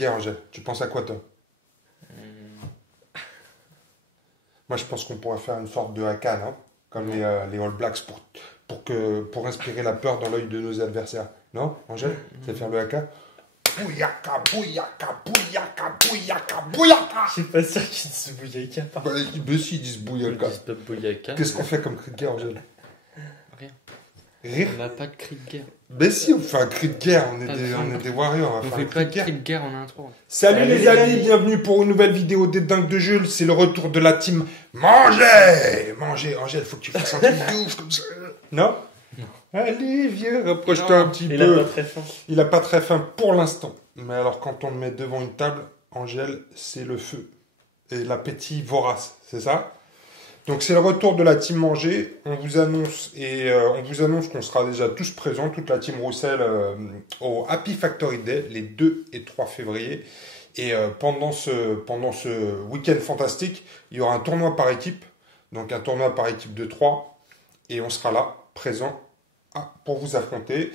guerre, Angèle. Tu penses à quoi, toi? Moi, je pense qu'on pourrait faire une sorte de haka, non? Comme les All Blacks pour inspirer la peur dans l'œil de nos adversaires. Non, Angèle? C'est faire le haka? Bouyaka, bouyaka, bouyaka, bouyaka, bouyaka! Je suis pas sûr qu'ils disent bouyaka. Bah, si, ils disent bouyaka. Ils disent pas bouyaka. Qu'est-ce qu'on fait comme cri de guerre, Angèle? Rien. Rire? On n'a pas de cri de guerre. Mais si, on fait un cri de guerre, on est des warriors. On fait pas de cri de guerre en intro. Salut les amis, bienvenue pour une nouvelle vidéo des Dingues de Jules. C'est le retour de la team Mangez! Mangez, Angèle, faut que tu fasses un truc de ouf comme ça. Non? Non. Allez, viens, rapproche-toi un petit peu. Il a pas très faim. Il a pas très faim pour l'instant. Mais alors, quand on le met devant une table, Angèle, c'est le feu. Et l'appétit vorace, c'est ça? Donc c'est le retour de la team Manger. On vous annonce qu'on sera déjà tous présents, toute la team Roussel, au Happy Factory Day, les 2 et 3 février. Et pendant ce week-end fantastique, il y aura un tournoi par équipe, donc un tournoi par équipe de 3, et on sera là, présent, pour vous affronter.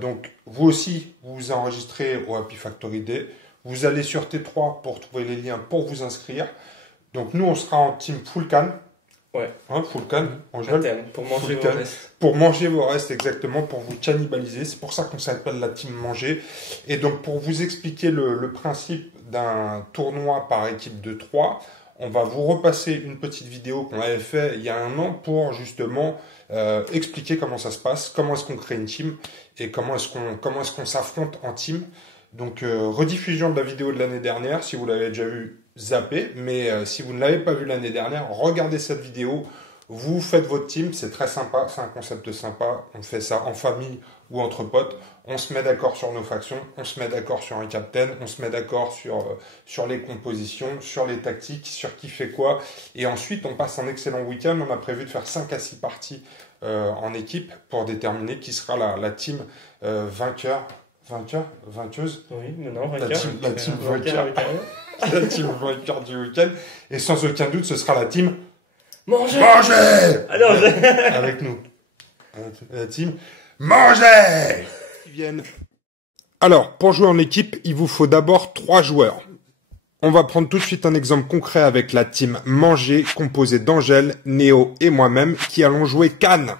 Donc vous aussi, vous vous enregistrez au Happy Factory Day. Vous allez sur T3 pour trouver les liens pour vous inscrire. Donc nous, on sera en team full can. Ouais. Hein, full can, Angèle. Pour manger vos restes. Pour manger vos restes, exactement, pour vous cannibaliser. C'est pour ça qu'on s'appelle la team manger. Et donc, pour vous expliquer le principe d'un tournoi par équipe de 3, on va vous repasser une petite vidéo qu'on avait fait il y a un an pour justement expliquer comment ça se passe, comment est-ce qu'on crée une team et comment est-ce qu'on s'affronte en team. Donc, rediffusion de la vidéo de l'année dernière, si vous l'avez déjà vu, zappez. Mais si vous ne l'avez pas vu l'année dernière, regardez cette vidéo. Vous faites votre team, c'est très sympa, c'est un concept sympa. On fait ça en famille ou entre potes. On se met d'accord sur nos factions, on se met d'accord sur un captain, on se met d'accord sur les compositions, sur les tactiques, sur qui fait quoi. Et ensuite, on passe un excellent week-end. On a prévu de faire 5 à 6 parties en équipe pour déterminer qui sera la team vainqueuse. Oui, non, vainqueur. La team vainqueur. La team vainqueur du week-end. Et sans aucun doute, ce sera la team Mangez! Alors, avec nous. La team Mangez! Ils viennent. Alors, pour jouer en équipe, il vous faut d'abord 3 joueurs. On va prendre tout de suite un exemple concret avec la team Manger, composée d'Angèle, Néo et moi-même, qui allons jouer Cannes.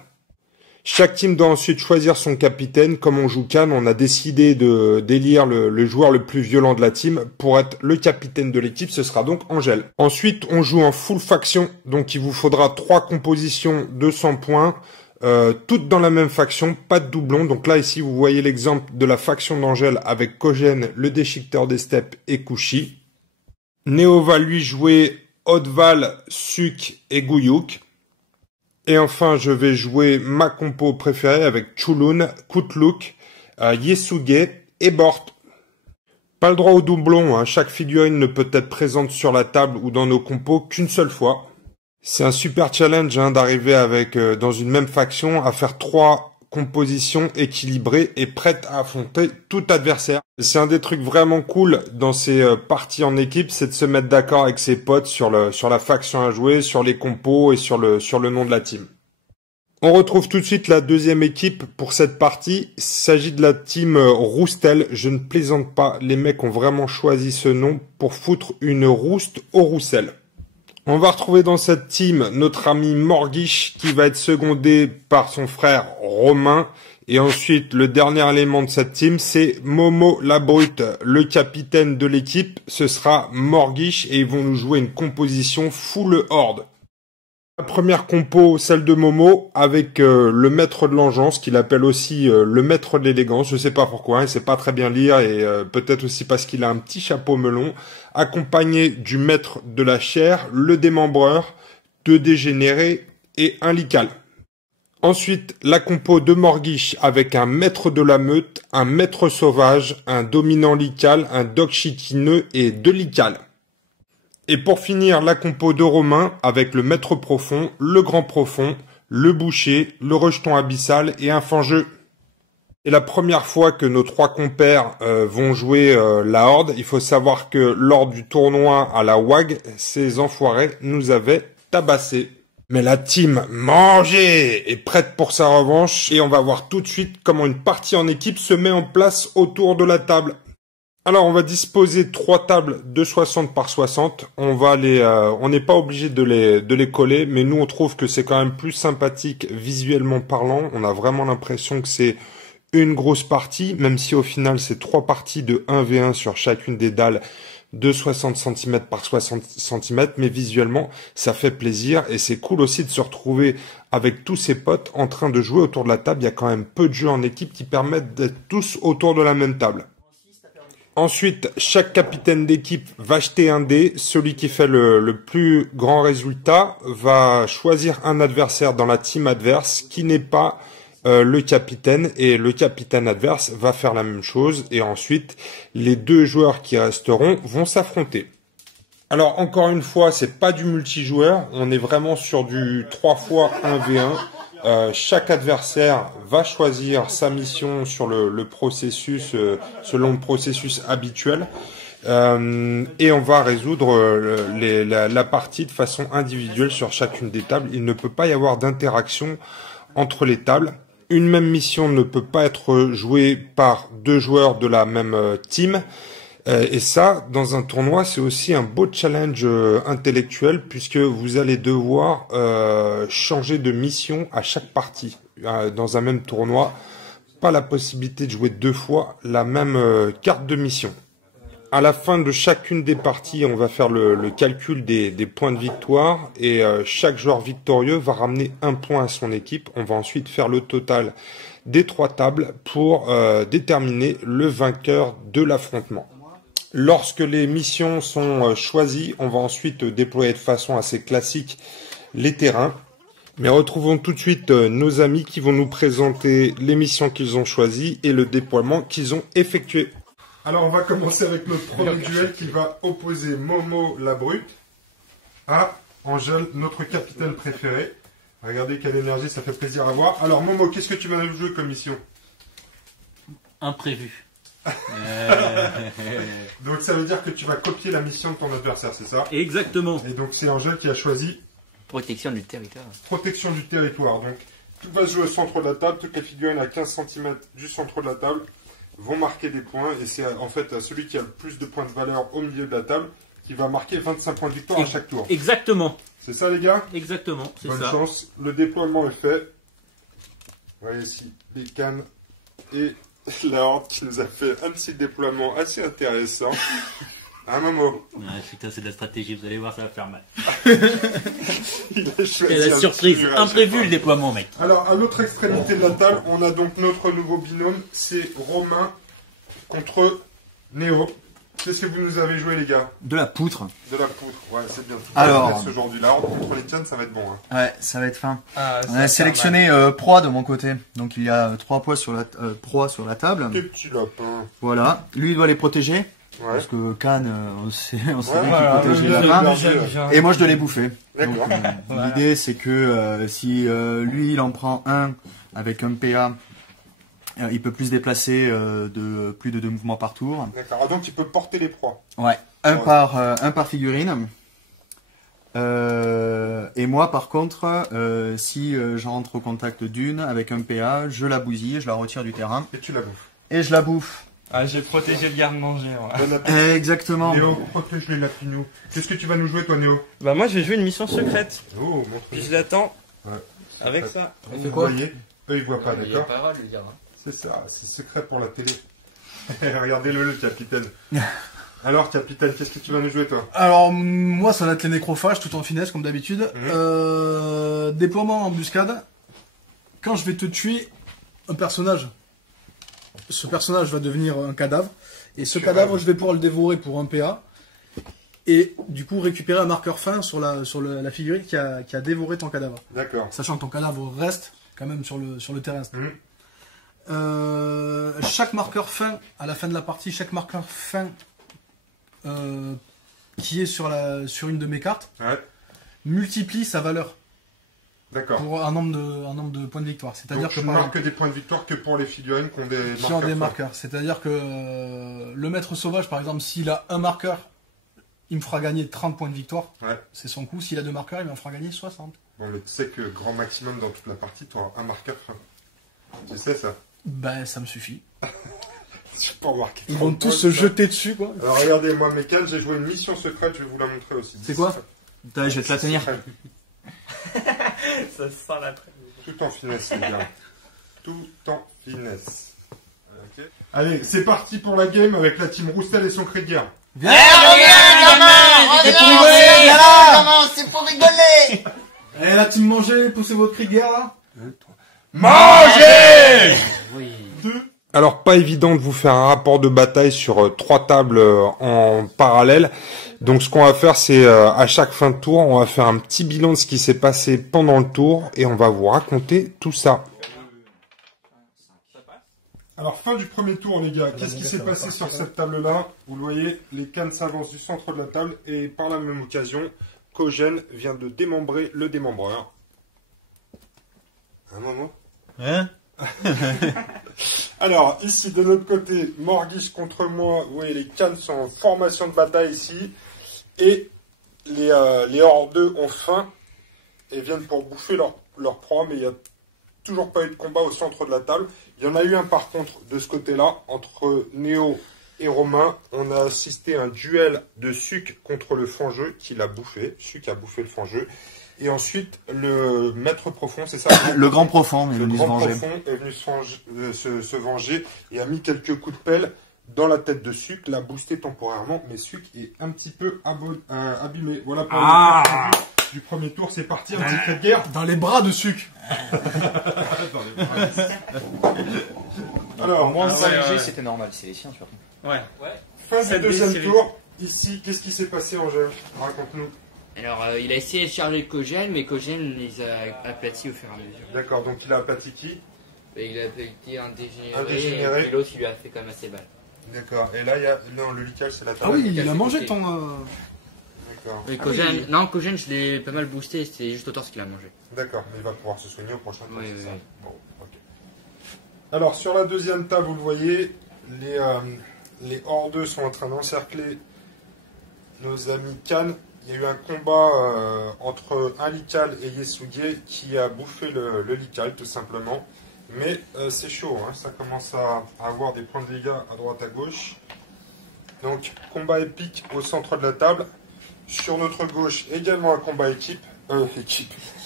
Chaque team doit ensuite choisir son capitaine. Comme on joue Cannes, on a décidé d'élire le joueur le plus violent de la team pour être le capitaine de l'équipe. Ce sera donc Angèle. Ensuite, on joue en full faction. Donc, il vous faudra 3 compositions de 100 points. Toutes dans la même faction, pas de doublons. Donc là, ici, vous voyez l'exemple de la faction d'Angèle avec Kogène, le déchiqueteur des steppes et Kouchi. Néo va lui jouer Hautval, Suk et Gouyouk. Et enfin, je vais jouer ma compo préférée avec Chulun, Kutluk, Yesuge et Bort. Pas le droit au doublon, hein. Chaque figurine ne peut être présente sur la table ou dans nos compos qu'une seule fois. C'est un super challenge hein, d'arriver avec dans une même faction à faire 3 compositions équilibrées et prêtes à affronter tout adversaire. C'est un des trucs vraiment cool dans ces parties en équipe, c'est de se mettre d'accord avec ses potes sur la faction à jouer, sur les compos et sur le nom de la team. On retrouve tout de suite la deuxième équipe pour cette partie. Il s'agit de la team Roustel. Je ne plaisante pas, les mecs ont vraiment choisi ce nom pour foutre une rouste au Roussel. On va retrouver dans cette team notre ami Morguiche qui va être secondé par son frère Romain. Et ensuite, le dernier élément de cette team, c'est Momo la Brute, le capitaine de l'équipe. Ce sera Morguiche et ils vont nous jouer une composition full horde. La première compo, celle de Momo, avec le maître de l'engeance, qu'il appelle aussi le maître de l'élégance. Je sais pas pourquoi, il sait pas très bien lire et peut-être aussi parce qu'il a un petit chapeau melon, accompagné du maître de la chair, le démembreur, 2 dégénérés et un lical. Ensuite, la compo de Morguiche avec un maître de la meute, un maître sauvage, un dominant lical, un doc chitineux et 2 licals. Et pour finir, la compo de Romain avec le maître profond, le grand profond, le boucher, le rejeton abyssal et un fangeux. C'est la première fois que nos 3 compères vont jouer la horde. Il faut savoir que lors du tournoi à la WAG, ces enfoirés nous avaient tabassés. Mais la team Manger est prête pour sa revanche et on va voir tout de suite comment une partie en équipe se met en place autour de la table. Alors, on va disposer 3 tables de 60 par 60. On n'est pas obligé de les coller, mais nous, on trouve que c'est quand même plus sympathique visuellement parlant. On a vraiment l'impression que c'est une grosse partie, même si au final, c'est 3 parties de 1v1 sur chacune des dalles de 60 cm par 60 cm, mais visuellement, ça fait plaisir et c'est cool aussi de se retrouver avec tous ses potes en train de jouer autour de la table. Il y a quand même peu de jeux en équipe qui permettent d'être tous autour de la même table. Ensuite, chaque capitaine d'équipe va jeter un dé. Celui qui fait le plus grand résultat va choisir un adversaire dans la team adverse qui n'est pas le capitaine. Et le capitaine adverse va faire la même chose. Et ensuite, les 2 joueurs qui resteront vont s'affronter. Alors, encore une fois, c'est pas du multijoueur. On est vraiment sur du 3 fois 1v1. Chaque adversaire va choisir sa mission sur le processus, selon le processus habituel. Et on va résoudre la partie de façon individuelle sur chacune des tables. Il ne peut pas y avoir d'interaction entre les tables. Une même mission ne peut pas être jouée par 2 joueurs de la même team. Et ça, dans un tournoi, c'est aussi un beau challenge intellectuel puisque vous allez devoir changer de mission à chaque partie. Dans un même tournoi, pas la possibilité de jouer 2 fois la même carte de mission. À la fin de chacune des parties, on va faire le calcul des points de victoire et chaque joueur victorieux va ramener 1 point à son équipe. On va ensuite faire le total des 3 tables pour déterminer le vainqueur de l'affrontement. Lorsque les missions sont choisies, on va ensuite déployer de façon assez classique les terrains. Mais retrouvons tout de suite nos amis qui vont nous présenter les missions qu'ils ont choisies et le déploiement qu'ils ont effectué. Alors on va commencer avec le premier duel qui va opposer Momo la brute à Angèle, notre capitaine préféré. Regardez quelle énergie, ça fait plaisir à voir. Alors Momo, qu'est-ce que tu vas nous jouer comme mission? Imprévu. Donc ça veut dire que tu vas copier la mission de ton adversaire, c'est ça? Exactement. Et donc c'est Angèle qui a choisi Protection du territoire. protection du territoire. Donc tout va se jouer au centre de la table, toutes les figurines à 15 cm du centre de la table vont marquer des points et c'est en fait celui qui a le plus de points de valeur au milieu de la table qui va marquer 25 points de victoire à chaque tour. Exactement. C'est ça les gars? Exactement, c'est Bonne ça. chance, le déploiement est fait. Vous voyez ici les cannes et la horde qui nous a fait un petit déploiement assez intéressant. Un Momo. Ouais, putain, c'est de la stratégie, vous allez voir, ça va faire mal. Il a choisi Et la un surprise, petit nuage. imprévu le déploiement, mec. Alors, à l'autre extrémité de la table, on a donc notre nouveau binôme, c'est Romain contre Néo. Qu'est-ce que vous nous avez joué, les gars? De la poutre. De la poutre, ouais, c'est bien. Alors. Ce genre du lard contre les tiennes, ça va être bon. Hein. Ouais, ça va être fin. Ah, On a sélectionné proie de mon côté. Donc il y a 3 proies sur la table. Des petits lapins. Voilà. Lui, il doit les protéger. Ouais. Parce que Cannes, on sait bien qu'il voilà, protège les bien, lapins. bien. Et moi, je dois les bouffer. D'accord. Donc, l'idée, c'est que si lui, il en prend un avec un PA, il peut plus se déplacer de plus de 2 mouvements par tour. D'accord. Ah, donc il peut porter les proies. Ouais. Un par figurine. Et moi, par contre, si je rentre au contact d'une avec un PA, je la bousille, je la retire du terrain. Et tu la bouffes. Et je la bouffe. Ah, j'ai protégé le garde-manger. Bon appétit. Exactement. Néo, protège les lapinous. Qu'est-ce que tu vas nous jouer, toi, Néo? Bah, moi, je vais jouer une mission secrète. Oh, montre. Puis je l'attends. Ouais. Avec ça. Vous voyez? Eux, ils voient pas, Il y a d'accord? pas le droit de le dire. Hein. C'est ça, c'est secret pour la télé. Regardez-le, capitaine. Alors, capitaine, qu'est-ce que tu vas nous jouer, toi? Alors, moi, ça va être les nécrophages, tout en finesse, comme d'habitude. Déploiement embuscade. Quand je vais te tuer un personnage, ce personnage va devenir un cadavre. Et ce cadavre, je vais pouvoir le dévorer pour un PA. Et du coup, récupérer un marqueur fin sur la figurine qui a dévoré ton cadavre. D'accord. Sachant que ton cadavre reste quand même sur le terrain. Chaque marqueur fin, à la fin de la partie, chaque marqueur fin qui est sur une de mes cartes, Ouais. multiplie sa valeur D'accord. pour un nombre de points de victoire. C'est-à-dire Donc, que je par marque des points de victoire que pour les figurines qui ont des qui marqueurs. ont des marqueurs. C'est-à-dire que le maître sauvage, par exemple, s'il a un marqueur, il me fera gagner 30 points de victoire. Ouais. C'est son coup. S'il a 2 marqueurs, il me fera gagner 60. Bon, mais tu sais que grand maximum dans toute la partie, tu auras un marqueur fin. Tu sais ça? Ben, ça me suffit. Je peux voir Ils vont tous se jeter dessus, quoi. Alors regardez, moi mes cannes, j'ai joué une mission secrète, je vais vous la montrer aussi. C'est quoi? Putain, je vais te la tenir. Ça sent la traîne. Tout en finesse, les gars. Tout en finesse. Ok. Allez, c'est parti pour la game avec la team Roustel et son cri de guerre. Viens, C'est pour rigoler. Eh, la team manger, poussez votre cri de guerre, là. Mangez! Oui. Alors, pas évident de vous faire un rapport de bataille sur 3 tables en parallèle. Donc, ce qu'on va faire, c'est à chaque fin de tour, on va faire un petit bilan de ce qui s'est passé pendant le tour et on va vous raconter tout ça. Alors, fin du premier tour, les gars. Qu'est-ce qui s'est passé sur cette table-là? Vous le voyez, les cannes s'avancent du centre de la table et par la même occasion, Kogène vient de démembrer le démembreur. Un moment. Hein? Alors, ici, de notre côté, Morguiche contre moi. Vous voyez, les cannes sont en formation de bataille ici. Et les hors 2 ont faim et viennent pour bouffer leur proie, mais il n'y a toujours pas eu de combat au centre de la table. Il y en a eu un par contre de ce côté-là, entre Néo et Romain. On a assisté à un duel de Suc contre le fangeux qui l'a bouffé. Suc a bouffé le fangeux. Et ensuite, le maître profond, c'est ça? Le grand profond est Le venu se grand venger. profond est venu se venger et a mis quelques coups de pelle dans la tête de Suc, l'a boosté temporairement, mais Suc est un petit peu abîmé. Voilà pour le du premier tour, c'est parti, un petit cri de guerre. Dans les bras de Suc. Alors, Moins de Ah 5G, ouais. c'était normal, c'est les siens surtout. Ouais. fin du cette deuxième série. tour. Ici, qu'est-ce qui s'est passé, Angèle? Raconte-nous. Alors, il a essayé de charger le Kogène, mais Kogène les a aplatis au fur et à mesure. D'accord, donc il a aplati qui? Et il a aplati un dégénéré, Un dégénéré. et puis l'autre, il lui a fait quand même assez mal. D'accord, et là, il y a non, le lical, c'est la Ah table. oui, il a mangé ton... D'accord, Et Kogène, non, Kogène, je l'ai pas mal boosté, c'était juste au torse qu'il a mangé. d'accord, mais il va pouvoir se soigner au prochain tour, Oui, c'est oui, ça? oui. Bon, ok. Alors, sur la deuxième table, vous le voyez, les hors 2 sont en train d'encercler nos amis Khan. Il y a eu un combat entre un Lical et Yesuge qui a bouffé le Lical, tout simplement. Mais c'est chaud, hein, ça commence à avoir des points de dégâts à droite à gauche. Donc, combat épique au centre de la table. Sur notre gauche, également un combat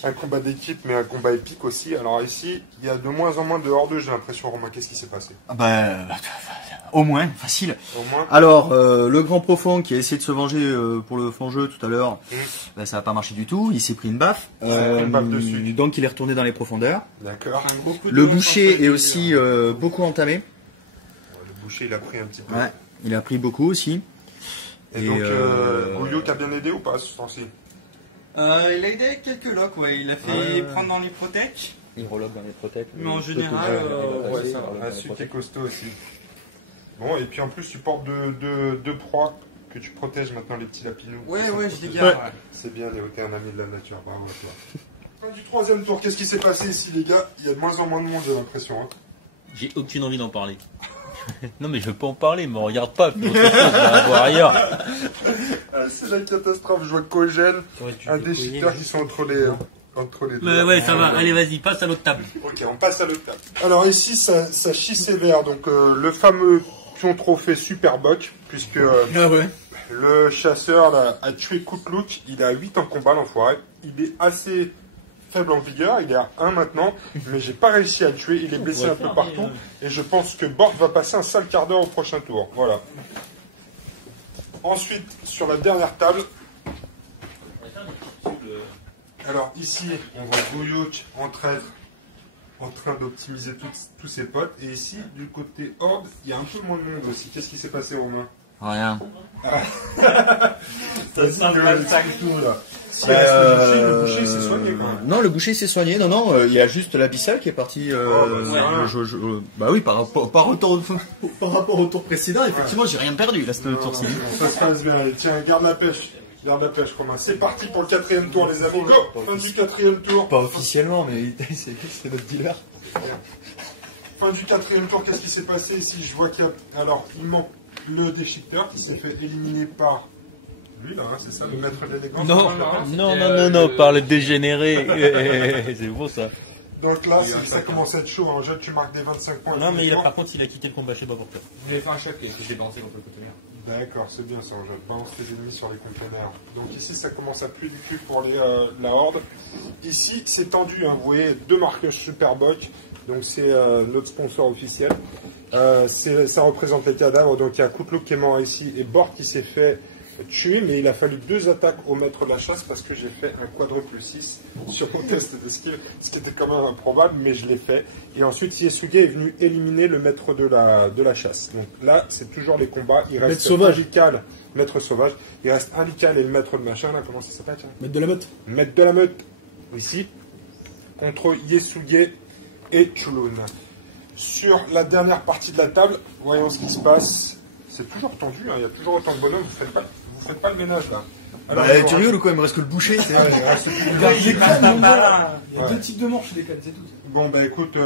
un combat d'équipe, mais un combat épique aussi. Alors ici, il y a de moins en moins de hors 2, j'ai l'impression, Romain. Qu'est-ce qui s'est passé? Ah bah, au moins, facile. Au moins, Alors, le grand profond qui a essayé de se venger pour le fond-jeu tout à l'heure, bah, ça n'a pas marché du tout. Il s'est pris une baffe. Une baffe dessus. Donc, il est retourné dans les profondeurs. d'accord. Le boucher est aussi beaucoup entamé. Le boucher, il a pris un petit peu. Ouais, il a pris beaucoup aussi. Et Et donc, Gouliot t'a bien aidé ou pas, ce temps-ci? Il a aidé avec quelques locks, ouais. Il a fait prendre dans les protèques. Il reloque dans les protèques. Mais en général, ouais, ça va. Un suc est costaud aussi. Bon, et puis en plus, tu portes deux proies que tu protèges maintenant, les petits lapinous. Ouais, je les garde. Ouais. C'est bien, Léo, t'es un ami de la nature, bravo à toi. Fin du troisième tour, qu'est-ce qui s'est passé ici, les gars? Il y a de moins en moins de monde, j'ai l'impression. Hein. J'ai aucune envie d'en parler. Non mais je peux en parler, mais on regarde pas. Puis autre chose, je vais la voir ailleurs. C'est la catastrophe, je vois Kogène, un des cheaters qui sont entre les deux. Mais ouais, ça va. Allez, vas-y, passe à l'autre table. Ok, on passe à l'autre table. Alors ici, ça chie sévère, donc le fameux pion trophée Superboc, puisque le chasseur là, a tué Koutlouk, il est à 8 en combat, l'enfoiré. Il est assez faible en vigueur, il est à 1 maintenant, mais j'ai pas réussi à le tuer, il est blessé un peu partout, et je pense que Bort va passer un sale quart d'heure au prochain tour. Voilà. Ensuite, sur la dernière table, alors ici, on voit Gouyouk en train d'optimiser tous ses potes. Et ici, du côté Horde, il y a un peu moins de monde aussi. Qu'est-ce qui s'est passé, Romain? Rien. Ça sent le sac tout là. Si il reste le boucher s'est soigné quand même. Non, le boucher s'est soigné. Non, il y a juste l'abyssal qui est parti. Bah oui, par rapport au tour précédent, effectivement, j'ai rien perdu là, ce tour-ci. Ça se passe bien. Allez, tiens, garde la pêche. Garde la pêche, Romain. C'est parti pour le 4e tour, les amis. Go! Fin du 4e tour. Pas officiellement, mais c'est notre dealer. Fin du 4e tour, qu'est-ce qui s'est passé ici? Je vois qu'il y a... Alors, il manque le déchiqueteur qui s'est fait éliminer par... Lui, là, hein, c'est ça, le maître de l'élégance? Non, par le dégénéré. C'est beau ça. Donc là, ça commence à être chaud. En jeu, tu marques des 25 points. Non, mais par contre, il a quitté le combat, je sais pas pourquoi. Il avait fait un choc et il s'est balancé contre le conteneur. D'accord, c'est bien ça, en jeu. Balance les ennemis sur les containers. Donc ici, ça commence à plus du cul pour la horde. Ici, c'est tendu. Hein. Vous voyez, 2 marquages Superboc. Donc c'est notre sponsor officiel. Ça représente les cadavres. Donc il y a Koutlouk qui est mort ici et Bort qui s'est fait tuer, mais il a fallu 2 attaques au maître de la chasse parce que j'ai fait un quadruple 6 sur mon test de skill, ce qui était quand même improbable, mais je l'ai fait. Et ensuite, Yesuge est venu éliminer le maître de la chasse. Donc là, c'est toujours les combats. Il reste un Lical, maître sauvage. Il reste un Lical et le maître de machin. Là, comment ça s'appelle? Maître de la meute. Maître de la meute, ici, contre Yesuge et Chulun. Sur la dernière partie de la table, voyons ce qui se passe. C'est toujours tendu, hein. Il y a toujours autant de bonhommes, vous faites pas le ménage là. Alors, tu rigoles ou quoi? Il me reste que le boucher. Il y a 2 types de manches des cannes, c'est tout. Bon bah écoute,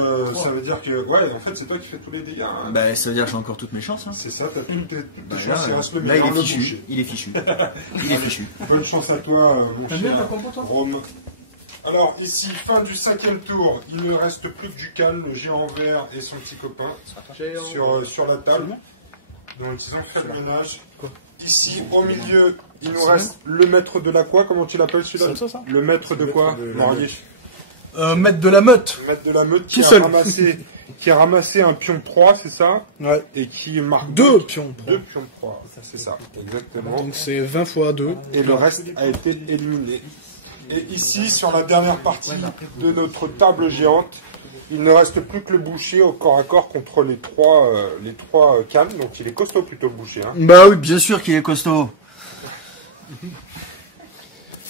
ça veut dire que... Ouais, en fait c'est toi qui fais tous les dégâts. Hein. Bah ça veut dire que j'ai encore toutes mes chances. Hein. C'est ça, t'as toutes tes chances, là, il reste le là, meilleur, il est fichu. boucher. Il est fichu. Il est fichu. Bonne chance à toi, mon T'as bien ta cher compo, toi Rome. Alors ici, fin du 5e tour, il ne reste plus que Ducal, le géant vert et son petit copain sur la table. Donc ils ont fait le ménage. Ici, au milieu, il nous reste le maître de la quoi? Comment tu l'appelles celui-là? Le maître de quoi, Marius? Maître de la meute. Maître de la meute Tout seul. qui a ramassé un pion de proie, c'est ça? Ouais. Et qui marque 2 pions. 2 pions de proie, c'est ça, exactement. Donc c'est 20 fois 2. Et le reste a été éliminé. Et ici, sur la dernière partie de notre table géante, il ne reste plus que le boucher au corps à corps contre les trois cannes. Donc il est costaud plutôt le boucher. Hein. Bah oui, bien sûr qu'il est costaud.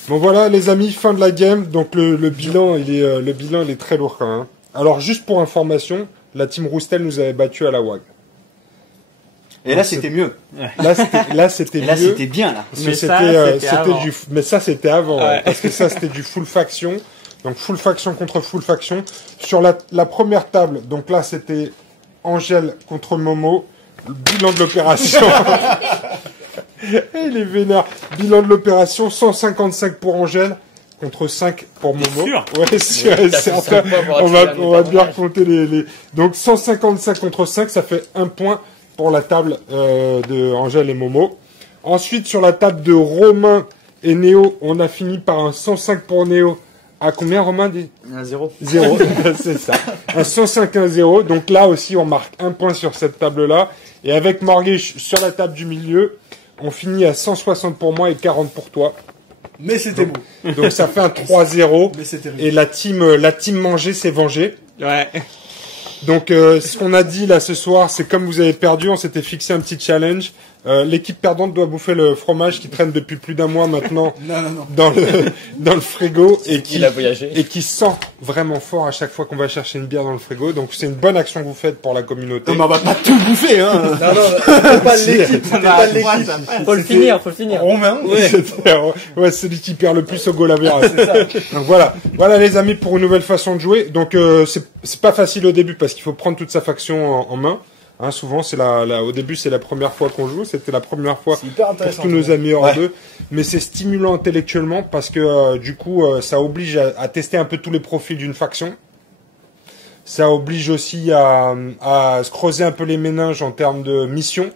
Bon voilà les amis, fin de la game. Donc le bilan il est très lourd quand même. Alors juste pour information, la team Roustel nous avait battu à la WAG. Et là c'était mieux. Là c'était mieux. Là c'était bien là. Mais ça c'était avant. Ouais. Parce que ça c'était du full faction. Donc full faction contre full faction. Sur la première table, donc là c'était Angèle contre Momo. Le bilan de l'opération. Il est vénère. Bilan de l'opération, 155 pour Angèle contre 5 pour Momo. Sûr. Ouais, c'est certain. On va bien compter les... Donc 155 contre 5, ça fait 1 point pour la table de Angèle et Momo. Ensuite, sur la table de Romain et Néo, on a fini par un 105 pour Néo. À combien, Romain dit 0. 0, c'est ça. Un 105-1-0. Donc là aussi, on marque 1 point sur cette table-là. Et avec Morguish sur la table du milieu, on finit à 160 pour moi et 40 pour toi. Mais c'était beau. Donc ça fait un 3-0. Mais c'est terrible. Et la team Manger s'est vengée. Ouais. Donc ce qu'on a dit là ce soir, c'est comme vous avez perdu, on s'était fixé un petit challenge. L'équipe perdante doit bouffer le fromage qui traîne depuis plus d'1 mois maintenant dans le frigo et qui sent vraiment fort à chaque fois qu'on va chercher une bière dans le frigo. Donc c'est une bonne action que vous faites pour la communauté. Non, mais on va pas tout bouffer, hein. C'est pas l'équipe. Faut le finir. Romain. Ouais, c'est celui qui perd le plus au goal à verre. Donc voilà les amis pour une nouvelle façon de jouer. Donc c'est pas facile au début parce qu'il faut prendre toute sa faction en main. Hein, souvent, au début, c'est la première fois qu'on joue. C'était la première fois pour tous nos amis hors d'eux. Mais c'est stimulant intellectuellement parce que du coup, ça oblige à tester un peu tous les profils d'une faction. Ça oblige aussi à se creuser un peu les méninges en termes de mission.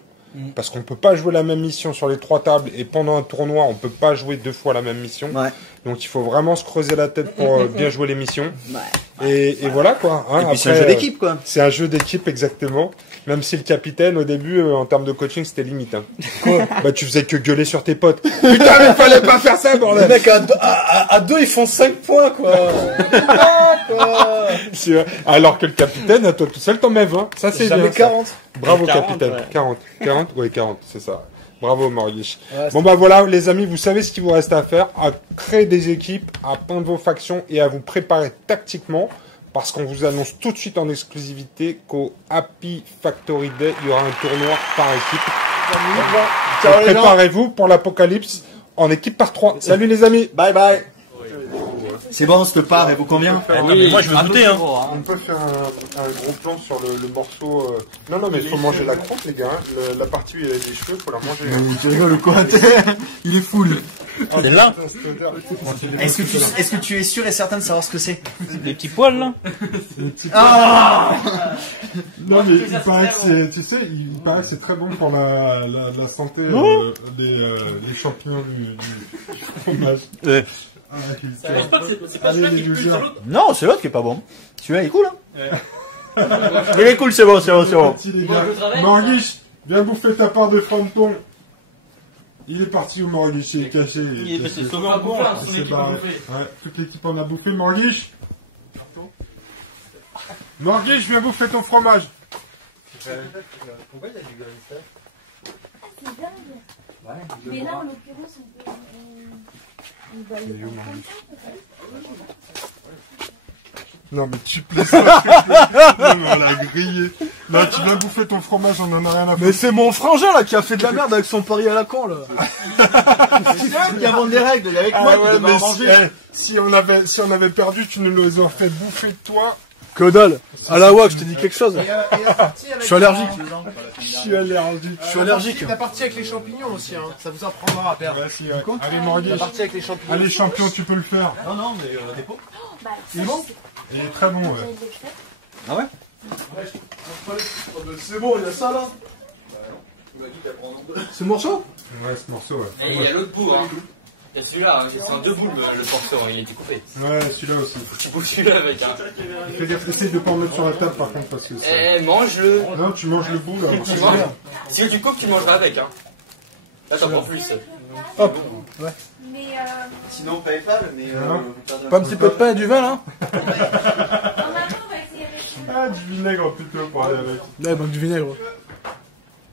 Parce qu'on peut pas jouer la même mission sur les 3 tables et pendant un tournoi, on peut pas jouer 2 fois la même mission. Ouais. Donc il faut vraiment se creuser la tête pour bien jouer les missions. Ouais. Et voilà quoi. Hein. Et puis c'est un jeu d'équipe quoi. C'est un jeu d'équipe exactement. Même si le capitaine au début en termes de coaching c'était limite. Hein. Quoi bah tu faisais que gueuler sur tes potes. Putain mais fallait pas faire ça bordel. Les mecs à 2 ils font 5 points quoi. Alors que le capitaine à toi tout seul t'en mets 20. Ça c'est bien. 40. Bravo 40, capitaine. Ouais. 40. Ouais 40 c'est ça. Bravo Morguish. Ouais, bon bah voilà les amis, vous savez ce qu'il vous reste à faire, à créer des équipes, à peindre vos factions et à vous préparer tactiquement parce qu'on vous annonce tout de suite en exclusivité qu'au Happy Factory Day, il y aura un tournoi par équipe. Préparez-vous pour l'apocalypse en équipe par 3. Salut les amis. Bye bye. C'est bon, cette part, elle vous convient? Oui, moi je veux goûter hein. On peut faire un gros plan sur le morceau. Non mais il faut manger la croûte les gars. La partie où il y a des cheveux, il faut la manger. Tu rigoles ou quoi? Il est full. C'est là. Est-ce que tu es sûr et certain de savoir ce que c'est? Des petits poils là. Non mais il paraît que c'est, tu sais, il paraît que c'est très bon pour la santé, les champignons du fromage. Ouais. Je pense pas que c'est pas celui qui est plus l'autre. Non, c'est l'autre qui est pas bon. Celui-là il est cool, hein. Il est cool, c'est bon. Morguiche, viens bouffer ta part de fronton. Il est parti où Morguiche, il est caché. Il est passé sauvé en bois. Il s'est barré. Ouais, toute l'équipe en a bouffé. Morguiche, viens bouffer ton fromage. Pourquoi il y a du garissa? C'est dingue. Mais là, en l'occurrence, on va le prendre comme ça, Non mais tu plais ça. Non mais on l'a grillé. Là tu viens bouffer ton fromage, on en a rien à foutre. Mais c'est mon frangin là qui a fait de la merde avec son pari à la con là. Il y a des règles, il est avec moi, ouais, tu devais en manger. si on avait perdu, tu nous les aurais fait bouffer de toi. Que dalle. À la WAC, je t'ai dit quelque chose. Je suis allergique. Je suis allergique. La partie avec les champignons aussi, hein. Ça vous apprendra à perdre. Allez Morguiche. La partie avec les champignons. Allez champion, tu peux le faire. Non, mais dépôt. Il est bon. Il est très bon, ouais. Ah ouais? C'est bon, il y a ça là. C'est le morceau? Ouais, ce morceau, ouais. Et il y a l'autre bout, hein. Il y a celui-là, c'est en deux boules le morceau, il a été coupé. Ouais, celui-là aussi. Tu bouges celui-là avec, hein. Fais gaffe, essaye de pas en mettre sur la table par contre parce que c'est... Eh, mange-le. Non, tu manges le bout là. Tu manges. Si tu coupes, tu mangeras avec, hein. Là, t'en prends plus. Hop. Ouais. Mais Sinon, PayPal, mais. Pas un petit peu de pain et du vin là? en attendant, on va essayer avec. Ah, du vinaigre plutôt pour aller avec. Ouais, donc du vinaigre.